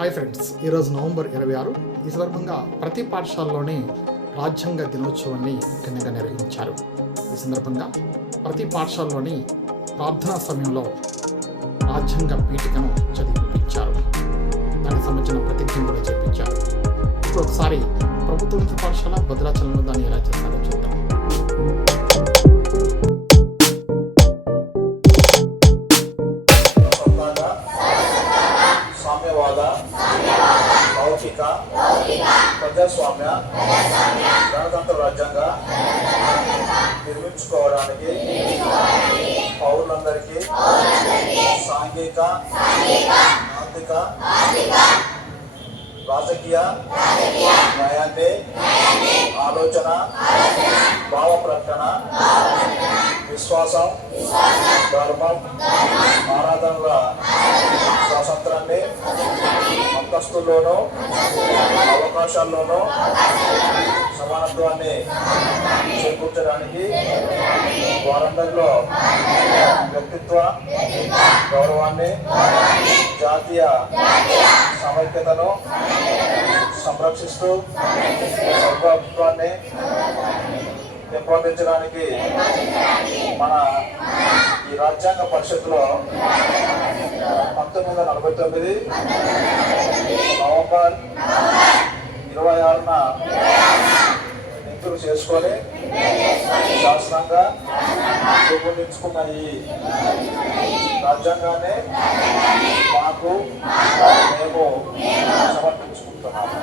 Hi friends, ఈరోజు November 26. ఈ సందర్భంగా ప్రతి పాఠశాలలోని రాజ్యాంగ దినోత్సవాన్ని ఘనంగా నిర్వహించారు. ఈ సందర్భంగా ప్రతి పాఠశాలలోని ప్రార్థనా సమయంలో రాజ్యాంగ పీఠికను చదివించారు. దానికి సంబంధించిన ప్రతిజ్ఞ కూడా చేపించారు. ఇప్పుడు ఒకసారి ప్రభుత్వ ఉన్నత పాఠశాల భద్రాచలంలో దాన్ని ఎలా చేస్తారో చూద్దాం. సామ్యవాద, లౌకిక, ప్రజాస్వామ్య, గణతంత్ర రాజ్యాంగ నిర్మించుకోవడానికి పౌరులందరికీ సాంఘిక, ఆర్థిక, రాజకీయ న్యాయాన్ని ఆలోచన, భావ ప్రకటన, విశ్వాసం, ధర్మం, ఆరాధనల స్వాతంత్రాన్ని అంతస్తుల్లోనూ అవకాశాల్లోనూ సమానత్వాన్ని చేకూర్చడానికి వారందరిలో వ్యక్తిత్వ గౌరవాన్ని, జాతీయ సమైక్యతను సంరక్షిస్తూ సౌభాగ్యాన్ని పెంపొందించడానికి మన ఈ రాజ్యాంగ పరిషత్తులో 1949 నవంబర్ 26న నిధులు చేసుకొని శాసనంగా రూపొందించుకున్న ఈ రాజ్యాంగాన్ని మాకు మేము సమర్పించుకుంటున్నాము.